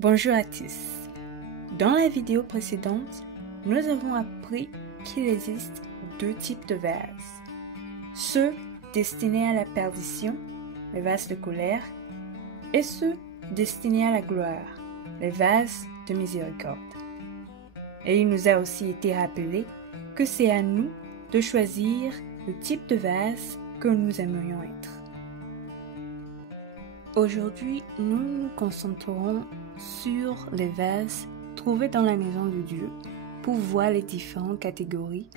Bonjour à tous. Dans la vidéo précédente, nous avons appris qu'il existe deux types de vases. Ceux destinés à la perdition, les vases de colère, et ceux destinés à la gloire, les vases de miséricorde. Et il nous a aussi été rappelé que c'est à nous de choisir le type de vase que nous aimerions être. Aujourd'hui, nous nous concentrerons sur les vases trouvés dans la maison de Dieu pour voir les différentes catégories,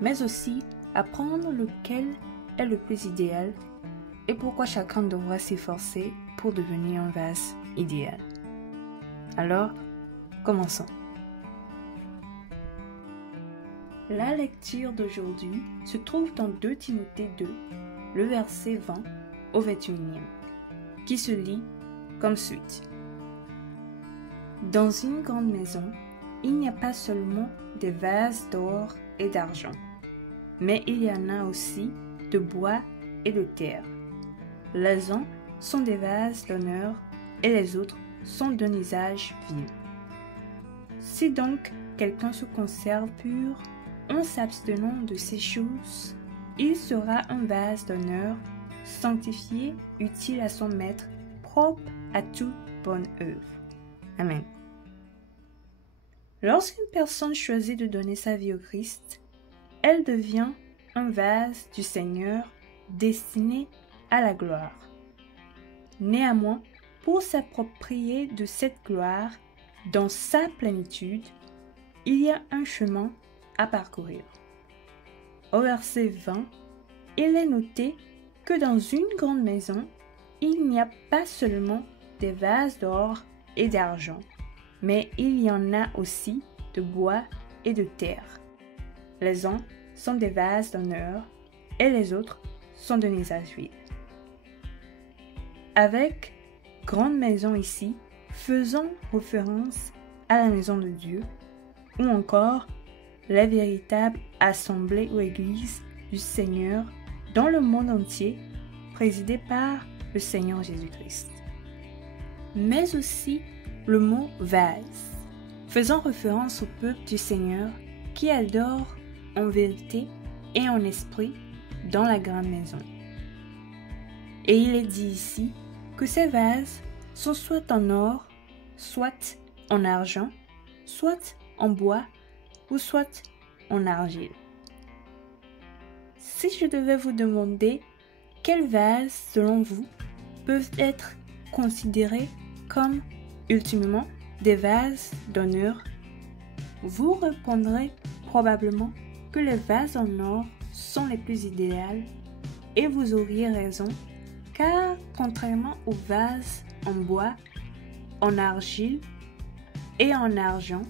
mais aussi apprendre lequel est le plus idéal et pourquoi chacun devra s'efforcer pour devenir un vase idéal. Alors, commençons. La lecture d'aujourd'hui se trouve dans 2 Timothée 2, le verset 20 au 21e, qui se lit comme suit. Dans une grande maison, il n'y a pas seulement des vases d'or et d'argent, mais il y en a aussi de bois et de terre. Les uns sont des vases d'honneur et les autres sont d'un usage vil. Si donc quelqu'un se conserve pur en s'abstenant de ces choses, il sera un vase d'honneur, sanctifié, utile à son maître, propre à toute bonne œuvre. Amen. Lorsqu'une personne choisit de donner sa vie au Christ, elle devient un vase du Seigneur destiné à la gloire. Néanmoins, pour s'approprier de cette gloire dans sa plénitude, il y a un chemin à parcourir. Au verset 20, il est noté que dans une grande maison, il n'y a pas seulement des vases d'or et d'argent, mais il y en a aussi de bois et de terre. Les uns sont des vases d'honneur et les autres sont de usage vil. Avec grande maison ici, faisons référence à la maison de Dieu ou encore la véritable assemblée ou église du Seigneur dans le monde entier, présidée par le Seigneur Jésus-Christ. Mais aussi le mot vase, faisant référence au peuple du Seigneur qui adore en vérité et en esprit dans la grande maison. Et il est dit ici que ces vases sont soit en or, soit en argent, soit en bois ou soit en argile. Si je devais vous demander quels vases, selon vous, peuvent être considérés comme ultimement des vases d'honneur, vous répondrez probablement que les vases en or sont les plus idéaux et vous auriez raison, car contrairement aux vases en bois, en argile et en argent,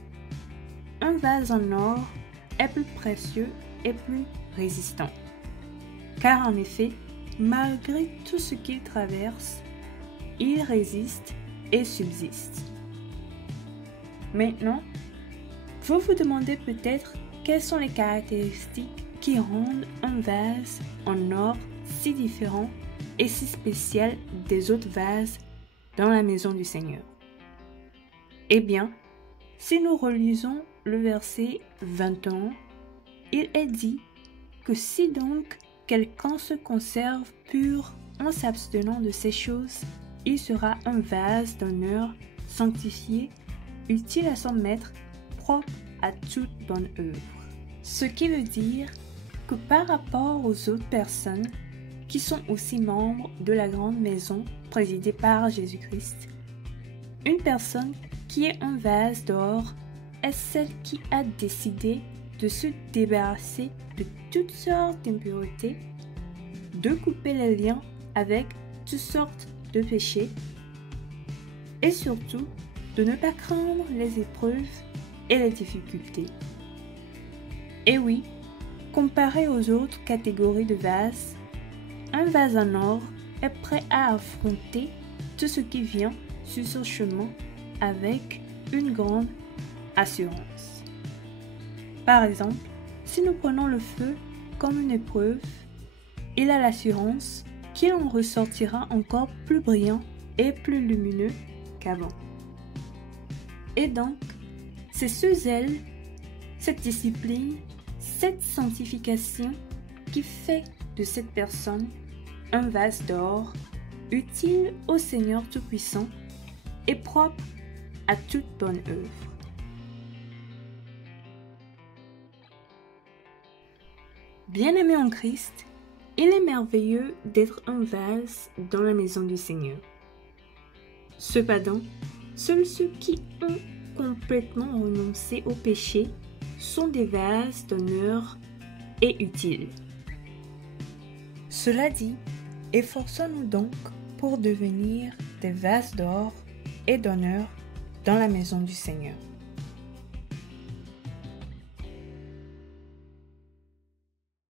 un vase en or est plus précieux et plus résistant. Car en effet, malgré tout ce qu'il traverse, il résiste et subsiste. Maintenant, vous vous demandez peut-être quelles sont les caractéristiques qui rendent un vase en or si différent et si spécial des autres vases dans la maison du Seigneur. Eh bien, si nous relisons le verset 21, il est dit que si donc quelqu'un se conserve pur en s'abstenant de ces choses, il sera un vase d'honneur, sanctifié, utile à son maître, propre à toute bonne œuvre. Ce qui veut dire que par rapport aux autres personnes qui sont aussi membres de la grande maison présidée par Jésus-Christ, une personne qui est un vase d'or est celle qui a décidé de se débarrasser de toutes sortes d'impuretés, de couper les liens avec toutes sortes de péchés et surtout de ne pas craindre les épreuves et les difficultés. Et oui, comparé aux autres catégories de vases, un vase en or est prêt à affronter tout ce qui vient sur ce chemin avec une grande assurance. Par exemple, si nous prenons le feu comme une épreuve, il a l'assurance qu'il en ressortira encore plus brillant et plus lumineux qu'avant. Et donc, c'est ce zèle, cette discipline, cette sanctification qui fait de cette personne un vase d'or utile au Seigneur Tout-Puissant et propre à toute bonne œuvre. Bien-aimés en Christ, il est merveilleux d'être un vase dans la maison du Seigneur. Cependant, seuls ceux qui ont complètement renoncé au péché sont des vases d'honneur et utiles. Cela dit, efforçons-nous donc pour devenir des vases d'or et d'honneur dans la maison du Seigneur.